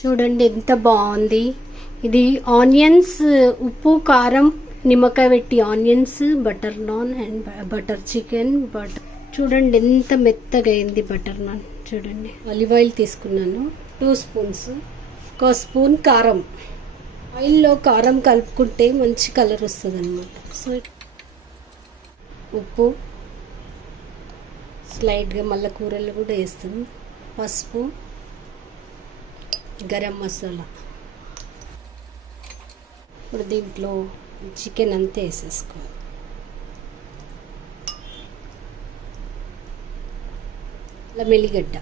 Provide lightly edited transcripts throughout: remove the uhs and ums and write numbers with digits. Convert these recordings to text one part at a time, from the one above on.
చూడండి ఎంత బాగుంది. ఇది ఆనియన్స్, ఉప్పు, కారం, నిమ్మకాయ పెట్టి onions, butter non and butter chicken. చూడండి ఎంత మెత్తగా అయింది బటర్ నాన్. చూడండి ఆలివ్ ఆయిల్ తీసుకున్నాను 2 స్పూన్స్. 1 స్పూన్ కారం. ఆయిల్లో కారం కలుపుకుంటే మంచి కలర్ వస్తుంది అనమాట. సో ఉప్పు స్లైడ్గా మళ్ళీ కూరల్లో కూడా వేస్తాం. పసుపు, గరం మసాలా. ఇప్పుడు దీంట్లో చికెన్ అంతా వేసేసుకోవాలి. అలా మెల్లిగడ్డ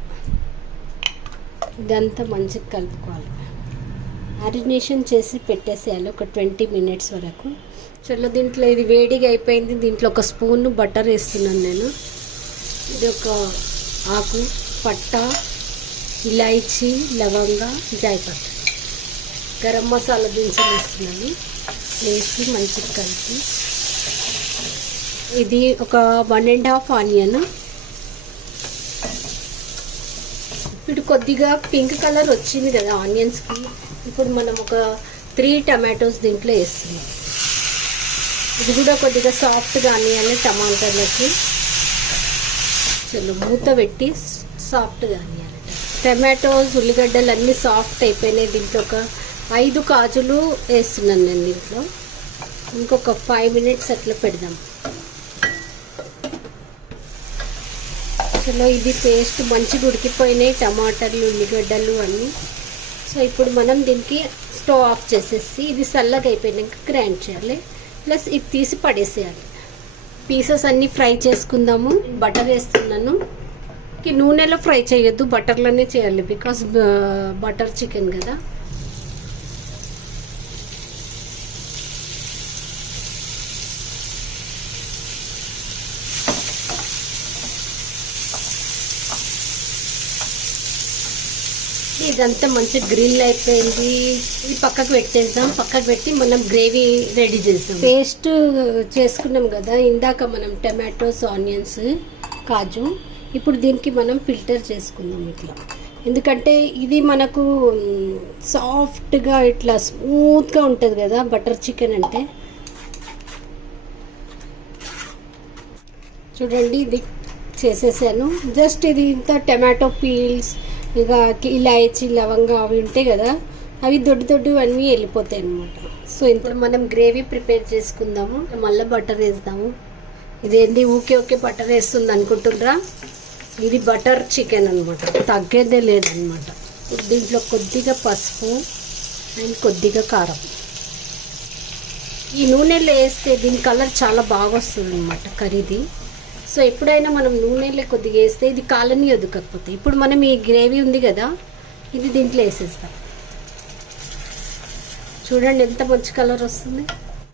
ఇదంతా మంచిగా కలుపుకోవాలి. మ్యారినేషన్ చేసి పెట్టేసేయాలి ఒక 20 మినిట్స్ వరకు. చలో దీంట్లో ఇది వేడిగా అయిపోయింది. దీంట్లో 1 స్పూన్ బటర్ వేస్తున్నాను నేను. ఇది ఒక ఆకు, పట్ట, ఇలాయచీ, లవంగ, జాయపత్రి, గరం మసాలా దినుసులు వేస్తున్నాను. వేసి మంచిగా కలిపి ఇది ఒక 1.5 ఆనియన్. ఇప్పుడు కొద్దిగా పింక్ కలర్ వచ్చింది కదా ఆనియన్స్కి. ఇప్పుడు మనం ఒక 3 టమాటోస్ దీంట్లో వేస్తున్నాం. ఇది కూడా కొద్దిగా సాఫ్ట్గా అనియాలి టమాటాలకి. చలో మూత పెట్టి సాఫ్ట్గా అనియాలి. టమాటోస్, ఉల్లిగడ్డలు అన్నీ సాఫ్ట్ అయిపోయినాయి. దీంట్లో ఒక 5 కాజులు వేస్తున్నాను నేను దీంట్లో. ఇంకొక 5 మినిట్స్ అట్లా పెడదాం. చలో ఇది పేస్ట్ మంచిగా ఉడికిపోయినాయి టమాటాలు, ఉల్లిగడ్డలు అన్నీ. సో ఇప్పుడు మనం దీనికి స్టవ్ ఆఫ్ చేసేసి ఇది చల్లగా అయిపోయినాక గ్రైండ్ చేయాలి. ప్లస్ ఇది తీసి పడేసేయాలి. పీసెస్ అన్నీ ఫ్రై చేసుకుందాము. బటర్ వేస్తున్నాను. నూనెలో ఫ్రై చేయొద్దు, బటర్లోనే చేయాలి. బికాస్ బటర్ చికెన్ కదా. ఇదంతా మంచి గ్రిల్ అయిపోయింది. ఇది పక్కకు పెట్టేద్దాం. పక్కకు పెట్టి మనం గ్రేవీ రెడీ చేస్తాం. పేస్ట్ చేసుకున్నాం కదా ఇందాక మనం టమాటోస్, ఆనియన్స్, కాజు. ఇప్పుడు దీనికి మనం ఫిల్టర్ చేసుకుందాం ఇట్లా. ఎందుకంటే ఇది మనకు సాఫ్ట్గా ఇట్లా స్మూత్గా ఉంటుంది కదా బటర్ చికెన్ అంటే. చూడండి ఇది చేసేసాను. జస్ట్ ఇది ఇంత టమాటో పీల్స్, ఇక ఇలాయచీ, లవంగా అవి ఉంటాయి కదా, అవి దొడ్డు అన్నీ వెళ్ళిపోతాయి అన్నమాట. సో ఇప్పుడు మనం గ్రేవీ ప్రిపేర్ చేసుకుందాము. మళ్ళీ బటర్ వేద్దాము. ఇదేంటి ఊకే బటర్ వేస్తుంది అనుకుంటుర్రా? ఇది బటర్ చికెన్ అనమాట, తగ్గేదే లేదనమాట. దీంట్లో కొద్దిగా పసుపు అండ్ కొద్దిగా కారం. ఈ నూనెలో వేస్తే దీని కలర్ చాలా బాగా వస్తుంది అనమాట కర్రీది. సో ఎప్పుడైనా మనం నూనెలో కొద్దిగా వేస్తే ఇది కాలని ఎదుకపోతే. ఇప్పుడు మనం ఈ గ్రేవీ ఉంది కదా, ఇది దీంట్లో వేసేస్తాం. చూడండి ఎంత మంచి కలర్ వస్తుంది.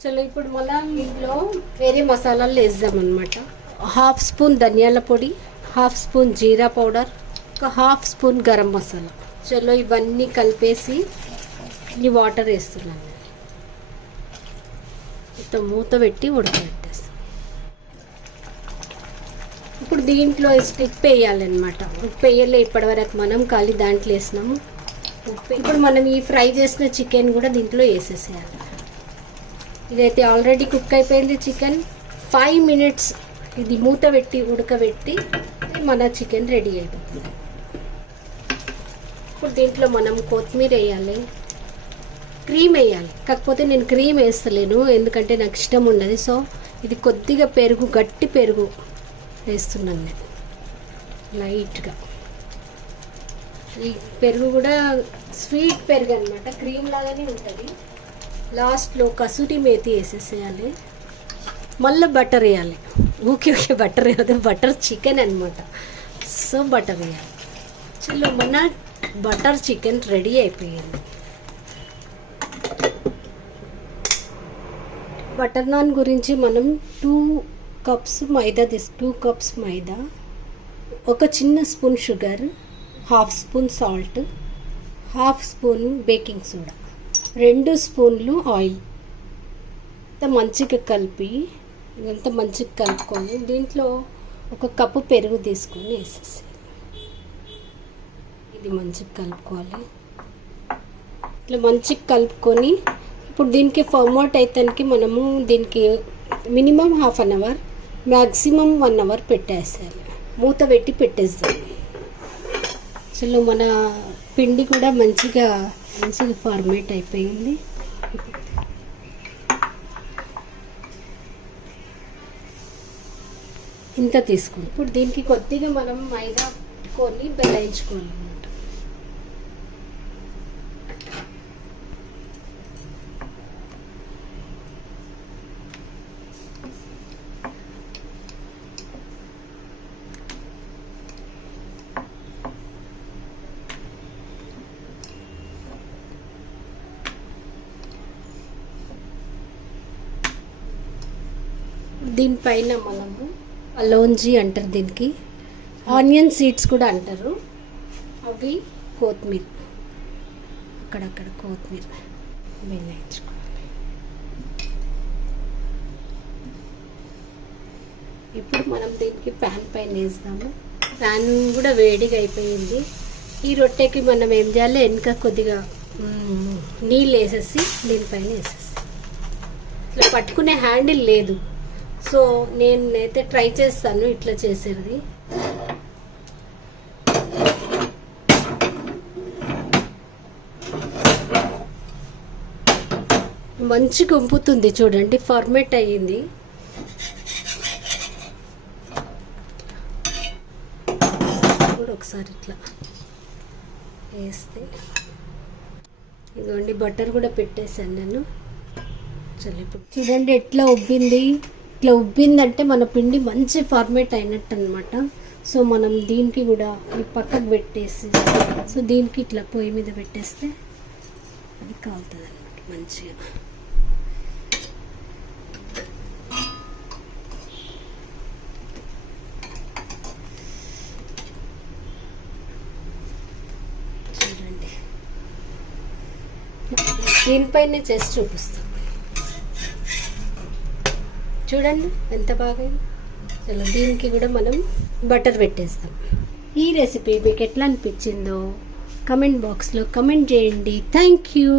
చలో ఇప్పుడు మళ్ళీ ఇంట్లో వేరే మసాలాలు వేద్దాం అనమాట. 1/2 స్పూన్ ధనియాల పొడి, 1/2 స్పూన్ జీరా పౌడర్, ఒక 1/2 స్పూన్ గరం మసాలా. చలో ఇవన్నీ కలిపేసి ఈ వాటర్ వేస్తున్నాను. మొత్తం మూత పెట్టి ఉడకబెట్టేస్తాం. ఇప్పుడు దీంట్లో ఉప్పు వేయాలన్నమాట. ఉప్పు వేయలే ఇప్పటివరకు మనం, ఖాళీ దాంట్లో వేసినాము ఉప్పు. ఇప్పుడు మనం ఈ ఫ్రై చేసిన చికెన్ కూడా దీంట్లో వేసేసేయాలి. ఇదైతే ఆల్రెడీ కుక్ అయిపోయింది చికెన్. 5 మినిట్స్ ఇది మూత పెట్టి ఉడకబెట్టి మన చికెన్ రెడీ అయిపోతుంది. ఇప్పుడు దీంట్లో మనం కొత్తిమీర వేయాలి, క్రీమ్ వేయాలి. కాకపోతే నేను క్రీమ్ వేస్తలేను ఎందుకంటే నాకు ఇష్టం ఉండదు. సో ఇది కొద్దిగా పెరుగు, గట్టి పెరుగు వేస్తున్నాను నేను లైట్గా. ఈ పెరుగు కూడా స్వీట్ పెరుగు అనమాట, క్రీమ్ లాగానే ఉంటుంది. లాస్ట్లో కసూరి మేతి వేసేసేయాలి. మళ్ళీ బటర్ వేయాలి. ఓకే బటర్ వేయదు, బటర్ చికెన్ అనమాట. సో బటర్ వేయాలి. చలో మన బటర్ చికెన్ రెడీ అయిపోయింది. బటర్ నాన్ గురించి మనం 2 కప్స్ మైదా 2 కప్స్ మైదా, ఒక చిన్న spoon sugar, 1/2 spoon salt, 1/2 spoon baking soda, 2 స్పూన్లు ఆయిల్. ఇంత మంచిగా కలిపి ఇదంతా మంచిగా కలుపుకొని దీంట్లో 1 కప్పు పెరుగు తీసుకొని వేసేసి ఇది మంచిగా కలుపుకోవాలి. ఇట్లా మంచిగా కలుపుకొని ఇప్పుడు దీనికి ఫర్మోట్ అయితానికి మనము దీనికి minimum half an hour maximum 1 hour పెట్టేసేయాలి. మూత పెట్టి పెట్టేస్తాం. అసలు మన పిండి కూడా మంచిగా ఫార్మేట్ అయిపోయింది. ఇంత తీసుకుంటాం. ఇప్పుడు దీనికి కొద్దిగా మనం మైదా కొని బెల్లాయించుకోవాలి. దీనిపైన మనము అలోంజీ అంటారు, దీనికి ఆనియన్ సీడ్స్ కూడా అంటారు. అవి కొత్తిమీర, అక్కడక్కడ కొత్తిమీర వేయించుకోవాలి. ఇప్పుడు మనం దీనికి ప్యాన్ పైన వేస్తాము. ప్యాన్ కూడా వేడిగా అయిపోయింది. ఈ రొట్టెకి మనం ఏం చేయాలి, వెనక కొద్దిగా నీళ్ళు వేసేసి దీనిపైన వేసేసి ఇట్లా పట్టుకునే హ్యాండిల్ లేదు. సో నేనైతే ట్రై చేస్తాను ఇట్లా చేసేది. మంచి గుంపుతుంది చూడండి, ఫార్మేట్ అయ్యింది. కూడా ఒకసారి ఇట్లా వేస్తే ఇదిగోండి, బటర్ కూడా పెట్టేశాను నేను. చలో ఇప్పుడు చూడండి ఎట్లా ఉబ్బింది. ఇట్లా ఉబ్బిందంటే మన పిండి మంచి ఫార్మేట్ అయినట్టు అనమాట. సో మనం దీనికి కూడా ఈ పక్కకు పెట్టేసి, సో దీనికి ఇట్లా పొయ్యి మీద పెట్టేస్తే అది కాలుతుంది అనమాట మంచిగా. చూడండి, దీనిపైనే చేసి చూపిస్తాం. చూడండి ఎంత బాగా. చలో దీనికి కూడా మనం బటర్ పెట్టేస్తాం. ఈ రెసిపీ మీకు ఎట్లా అనిపించిందో కమెంట్ బాక్స్లో కమెంట్ చేయండి. Thank you.